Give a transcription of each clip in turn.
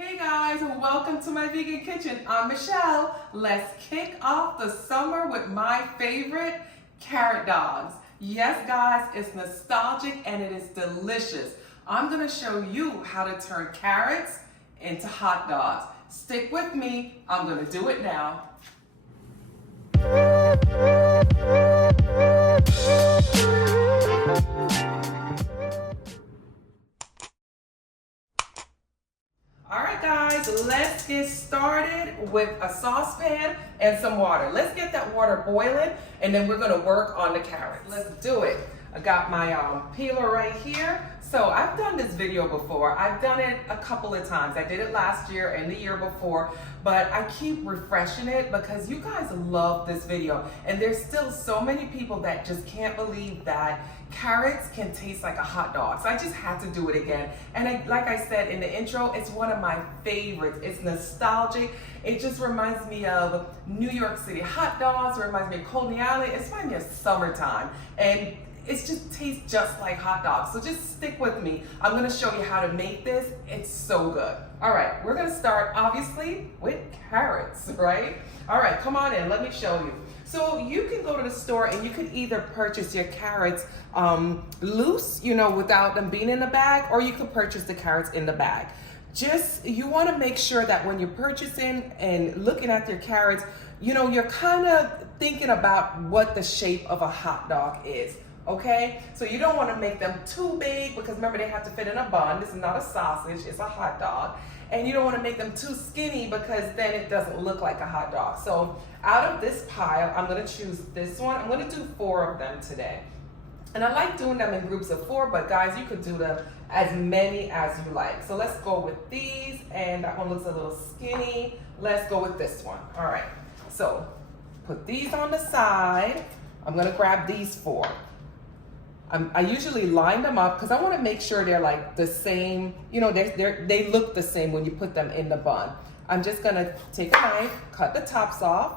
Hey guys, welcome to my vegan kitchen. I'm Michelle. Let's kick off the summer with my favorite carrot dogs. Yes guys, it's nostalgic and it is delicious. I'm gonna show you how to turn carrots into hot dogs. Stick with me, I'm gonna do it now. All right guys, let's get started with a saucepan and some water. Let's get that water boiling and then we're gonna work on the carrots. Let's do it. I got my peeler right here. So I've done this video before. I've done it a couple of times. I did it last year and the year before, but I keep refreshing it because you guys love this video. And there's still so many people that just can't believe that carrots can taste like a hot dog. So I just had to do it again. And like I said in the intro, it's one of my favorites. It's nostalgic. It just reminds me of New York City hot dogs. It reminds me of Coney Island. It's reminds me of summertime. And it just tastes just like hot dogs. So just stick with me. I'm gonna show you how to make this. It's so good. All right, we're gonna start obviously with carrots, right? All right, come on in, let me show you. So you can go to the store and you could either purchase your carrots loose, without them being in the bag, or you could purchase the carrots in the bag. You wanna make sure that when you're purchasing and looking at your carrots, you're kind of thinking about what the shape of a hot dog is. Okay, so you don't want to make them too big because remember they have to fit in a bun. This is not a sausage, it's a hot dog. And you don't want to make them too skinny because then it doesn't look like a hot dog. So out of this pile, I'm going to choose this one. I'm going to do 4 of them today. And I like doing them in groups of 4, but guys, you could do them as many as you like. So let's go with these, and that one looks a little skinny. Let's go with this one. All right, so put these on the side. I'm going to grab these 4. I usually line them up because I want to make sure they're like the same, they look the same when you put them in the bun. I'm just going to take a knife, cut the tops off,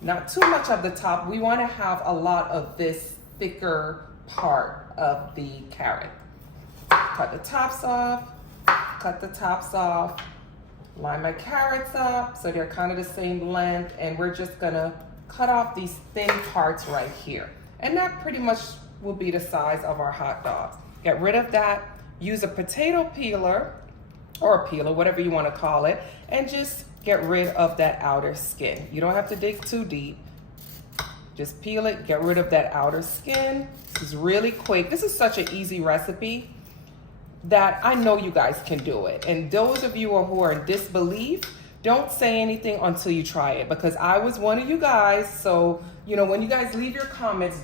not too much of the top. We want to have a lot of this thicker part of the carrot. Cut the tops off, line my carrots up so they're kind of the same length, and we're just going to cut off these thin parts right here. And that pretty much will be the size of our hot dogs. Get rid of that. Use a potato peeler or a peeler, whatever you want to call it, and just get rid of that outer skin. You don't have to dig too deep. Just peel it, get rid of that outer skin. This is really quick. This is such an easy recipe that I know you guys can do it. And those of you who are in disbelief, don't say anything until you try it, because I was one of you guys. So, when you guys leave your comments,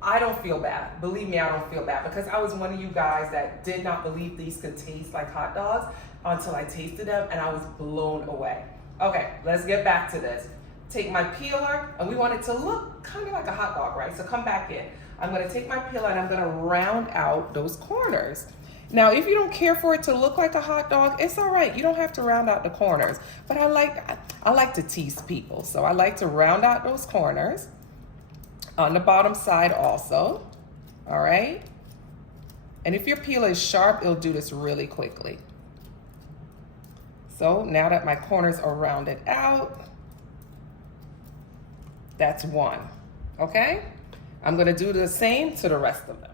I don't feel bad. Believe me, I don't feel bad, because I was one of you guys that did not believe these could taste like hot dogs until I tasted them, and I was blown away. Okay, let's get back to this. Take my peeler, and we want it to look kind of like a hot dog, right? So come back in. I'm gonna take my peeler and I'm gonna round out those corners. Now, if you don't care for it to look like a hot dog, it's all right. You don't have to round out the corners. But I like to tease people, so I like to round out those corners. On the bottom side also, all right? And if your peeler is sharp, it'll do this really quickly. So now that my corners are rounded out, that's 1, okay? I'm gonna do the same to the rest of them.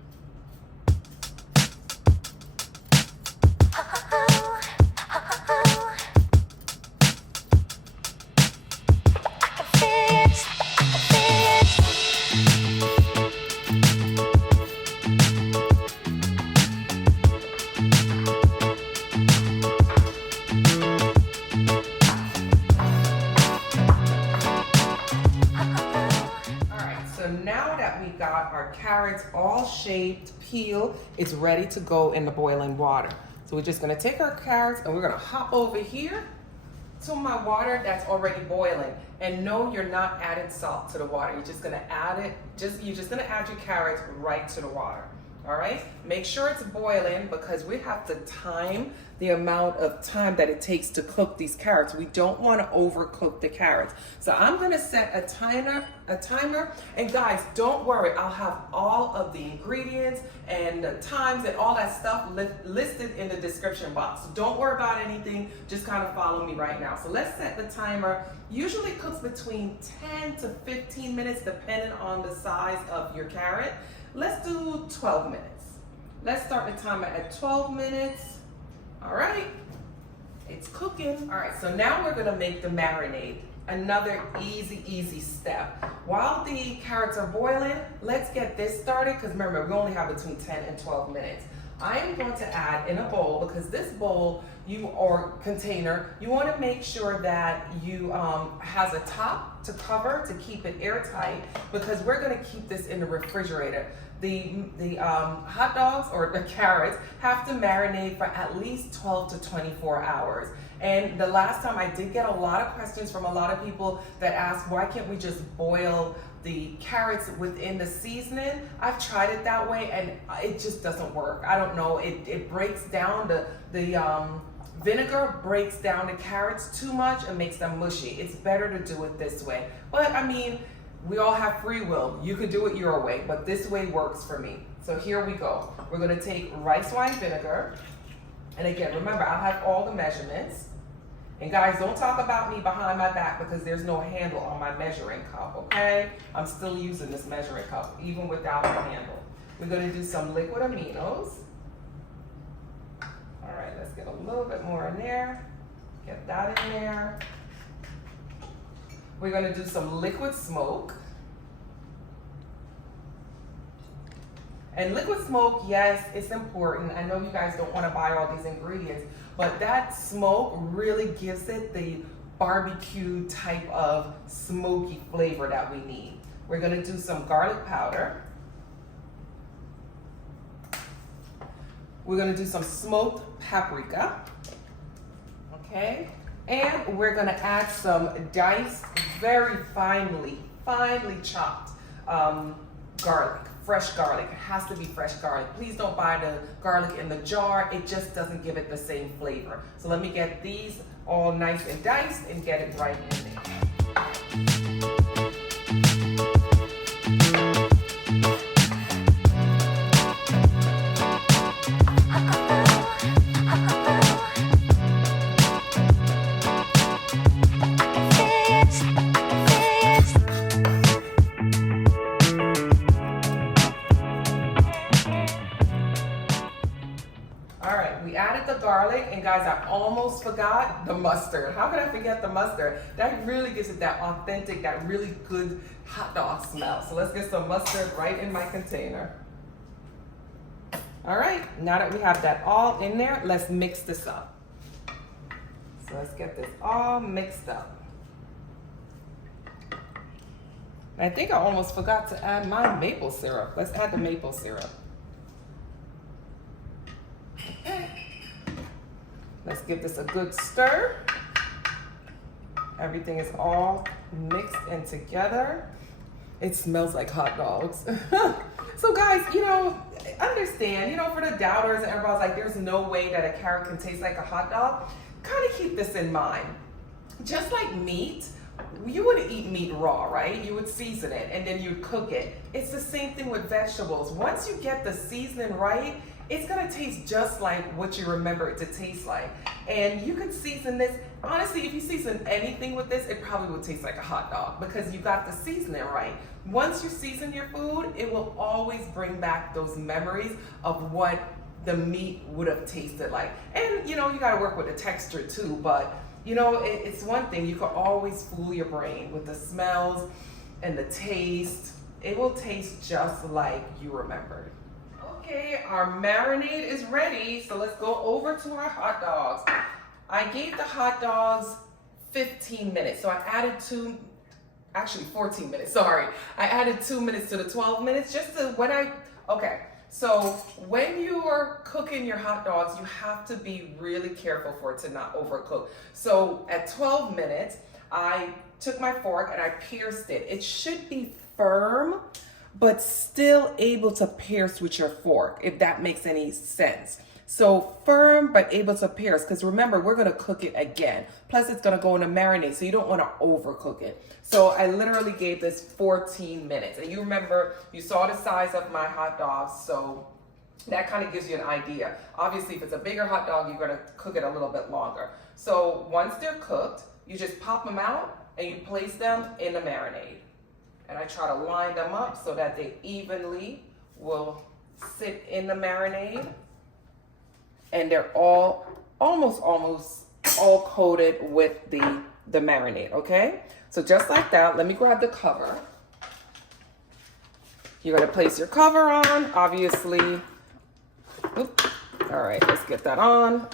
Now that we got our carrots all shaped, peeled, it's ready to go in the boiling water. So we're just gonna take our carrots and we're gonna hop over here to my water that's already boiling. And no, you're not adding salt to the water. You're just gonna add it, you're just gonna add your carrots right to the water. All right, make sure it's boiling because we have to time the amount of time that it takes to cook these carrots. We don't want to overcook the carrots. So I'm going to set a timer, and guys, don't worry, I'll have all of the ingredients and the times and all that stuff listed in the description box. So don't worry about anything, just kind of follow me right now. So let's set the timer. Usually cooks between 10 to 15 minutes depending on the size of your carrot. Let's do 12 minutes. Let's start the timer at 12 minutes. All right, it's cooking. All right, so now we're gonna make the marinade. Another easy step. While the carrots are boiling, let's get this started because remember, we only have between 10 and 12 minutes. I am going to add in a bowl because this bowl or container, you want to make sure that you has a top to cover to keep it airtight because we're going to keep this in the refrigerator. The hot dogs or the carrots have to marinate for at least 12 to 24 hours. And the last time I did get a lot of questions from a lot of people that asked, why can't we just boil the carrots within the seasoning? I've tried it that way and it just doesn't work. I don't know, it breaks down the vinegar breaks down the carrots too much and makes them mushy. It's better to do it this way. But I mean, we all have free will. You could do it your way, but this way works for me. So here we go. We're gonna take rice wine vinegar. And again, remember, I have all the measurements. And guys, don't talk about me behind my back because there's no handle on my measuring cup, okay? I'm still using this measuring cup, even without a handle. We're gonna do some liquid aminos. All right, let's get a little bit more in there. Get that in there. We're gonna do some liquid smoke. And liquid smoke, yes, it's important. I know you guys don't wanna buy all these ingredients, but that smoke really gives it the barbecue type of smoky flavor that we need. We're gonna do some garlic powder. We're gonna do some smoked paprika, okay? And we're gonna add some diced, very finely chopped garlic, fresh garlic. It has to be fresh garlic. Please don't buy the garlic in the jar. It just doesn't give it the same flavor. So let me get these all nice and diced and get it right in there. Garlic, and guys, I almost forgot the mustard. How could I forget the mustard? That really gives it that authentic, that really good hot dog smell. So let's get some mustard right in my container. All right, now that we have that all in there, let's mix this up. So let's get this all mixed up. I think I almost forgot to add my maple syrup. Let's add the maple syrup. Okay. Let's give this a good stir. Everything is all mixed in together. It smells like hot dogs. So guys, understand, for the doubters and everybody's like, there's no way that a carrot can taste like a hot dog. Kind of keep this in mind. Just like meat, you wouldn't eat meat raw, right? You would season it and then you'd cook it. It's the same thing with vegetables. Once you get the seasoning right, it's gonna taste just like what you remember it to taste like. And you could season this, honestly, if you season anything with this, it probably would taste like a hot dog because you got the seasoning right. Once you season your food, it will always bring back those memories of what the meat would have tasted like. And you gotta work with the texture too, but it's one thing, you can always fool your brain with the smells and the taste. It will taste just like you remembered. Okay, our marinade is ready, so let's go over to our hot dogs. I gave the hot dogs 15 minutes, so I added 14 minutes, sorry. I added 2 minutes to the 12 minutes just to so when you are cooking your hot dogs, you have to be really careful for it to not overcook. So at 12 minutes, I took my fork and I pierced it. It should be firm, but still able to pierce with your fork, if that makes any sense. So firm, but able to pierce, because remember, we're gonna cook it again. Plus it's gonna go in a marinade, so you don't wanna overcook it. So I literally gave this 14 minutes. And you remember, you saw the size of my hot dogs, so that kind of gives you an idea. Obviously, if it's a bigger hot dog, you're gonna cook it a little bit longer. So once they're cooked, you just pop them out and you place them in the marinade. And I try to line them up so that they evenly will sit in the marinade. And they're all almost all coated with the marinade, okay? So just like that, let me grab the cover. You're gonna place your cover on, obviously. Oops. All right, let's get that on.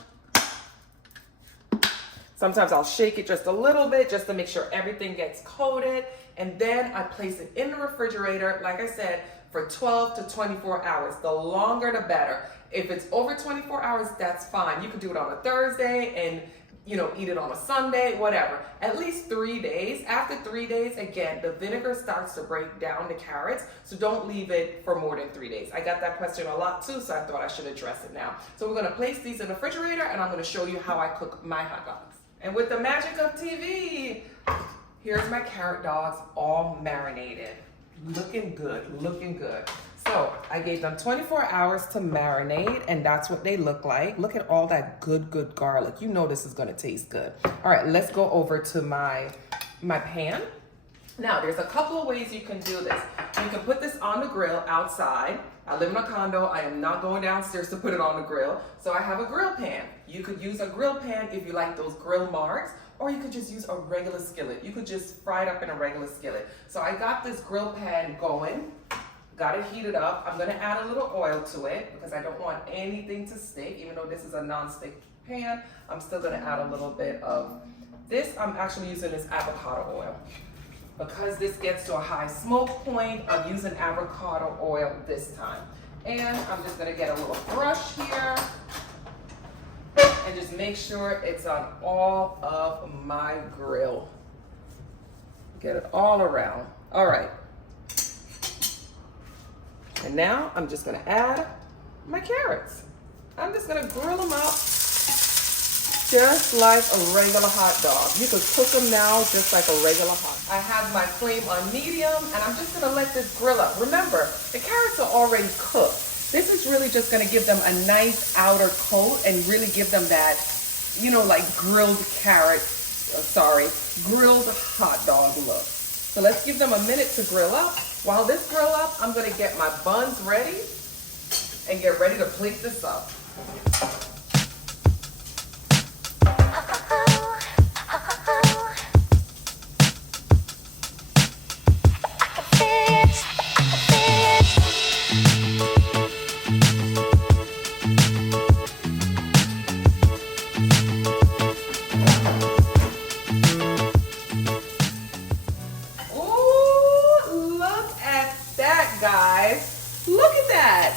Sometimes I'll shake it just a little bit just to make sure everything gets coated. And then I place it in the refrigerator, like I said, for 12 to 24 hours. The longer, the better. If it's over 24 hours, that's fine. You can do it on a Thursday and, you know, eat it on a Sunday, whatever. At least 3 days. After 3 days, again, the vinegar starts to break down the carrots, so don't leave it for more than 3 days. I got that question a lot too, so I thought I should address it now. So we're gonna place these in the refrigerator and I'm gonna show you how I cook my hot dogs. And with the magic of TV, here's my carrot dogs all marinated. Looking good, looking good. So I gave them 24 hours to marinate, and that's what they look like. Look at all that good garlic. You know this is gonna taste good. All right, let's go over to my pan. Now, there's a couple of ways you can do this. You can put this on the grill outside. I live in a condo. I am not going downstairs to put it on the grill. So I have a grill pan. You could use a grill pan if you like those grill marks, or you could just use a regular skillet. You could just fry it up in a regular skillet. So I got this grill pan going. Got it heated up. I'm gonna add a little oil to it because I don't want anything to stick. Even though this is a non-stick pan, I'm still gonna add a little bit of this. I'm actually using this avocado oil. Because this gets to a high smoke point, I'm using avocado oil this time. And I'm just gonna get a little brush here and just make sure it's on all of my grill. Get it all around. All right. And now I'm just gonna add my carrots. I'm just gonna grill them up just like a regular hot dog. You could cook them now just like a regular hot dog. I have my flame on medium and I'm just gonna let this grill up. Remember, the carrots are already cooked. This is really just gonna give them a nice outer coat and really give them that, you know, like grilled grilled hot dog look. So let's give them a minute to grill up. While this grill up, I'm gonna get my buns ready and get ready to plate this up. Guys, look at that.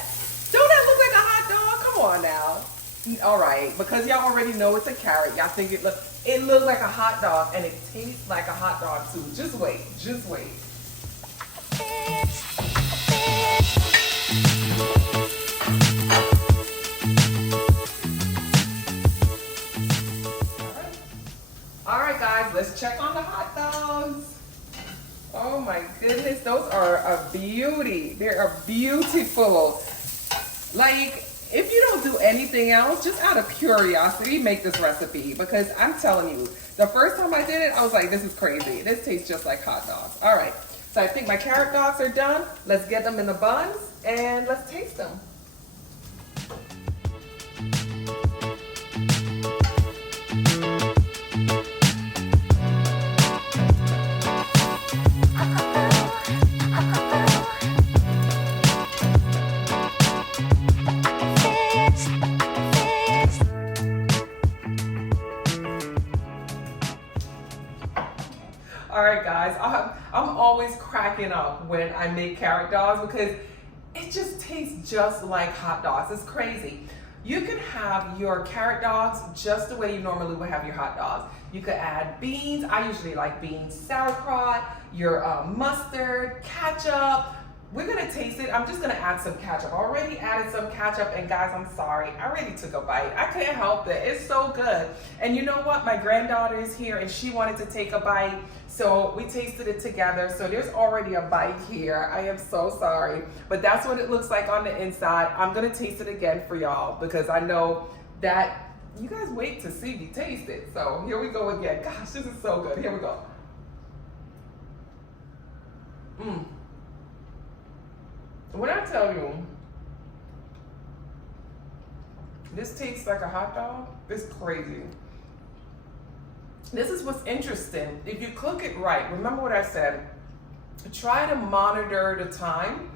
Don't that look like a hot dog? Come on now. All right, because y'all already know it's a carrot, y'all think it looks like a hot dog, and it tastes like a hot dog too. Just wait, just wait. All right guys, let's check on the hot dogs. Oh my goodness, those are a beauty. They are beautiful. Like, if you don't do anything else, just out of curiosity, make this recipe. Because I'm telling you, the first time I did it, I was like, this is crazy. This tastes just like hot dogs. All right, so I think my carrot dogs are done. Let's get them in the buns and let's taste them. All right, guys, I'm always cracking up when I make carrot dogs because it just tastes just like hot dogs. It's crazy. You can have your carrot dogs just the way you normally would have your hot dogs. You could add beans. I usually like beans, sauerkraut, your mustard, ketchup, we're gonna taste it. I'm just gonna add some ketchup. I already added some ketchup, and guys, I'm sorry, I already took a bite. I can't help it. It's so good. And you know what? My granddaughter is here, and she wanted to take a bite, so we tasted it together. So there's already a bite here. I am so sorry, but that's what it looks like on the inside. I'm gonna taste it again for y'all because I know that you guys wait to see me taste it. So here we go again. Gosh, this is so good. Here we go. When I tell you, this tastes like a hot dog, it's crazy. This is what's interesting. If you cook it right, remember what I said, try to monitor the time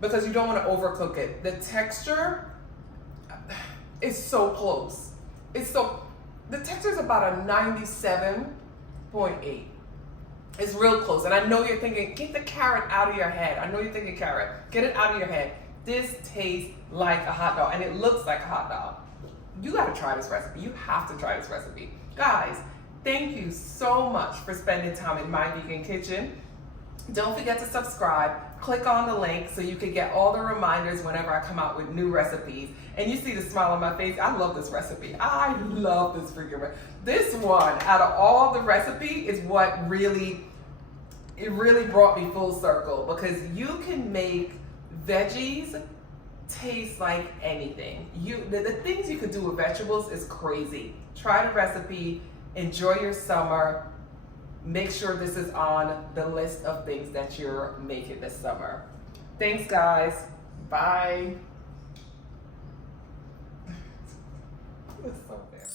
because you don't want to overcook it. The texture is so close. The texture is about a 97.8. It's real close. And I know you're thinking, get the carrot out of your head. I know you're thinking carrot. Get it out of your head. This tastes like a hot dog and it looks like a hot dog. You gotta try this recipe. You have to try this recipe. Guys, thank you so much for spending time in My Vegan Kitchen. Don't forget to subscribe. Click on the link so you can get all the reminders whenever I come out with new recipes. And you see the smile on my face. I love this recipe. I love this freaking recipe. This one, out of all the recipe, is what really brought me full circle because you can make veggies taste like anything. The things you could do with vegetables is crazy. Try the recipe. Enjoy your summer. Make sure this is on the list of things that you're making this summer. Thanks, guys. Bye. It's so fair.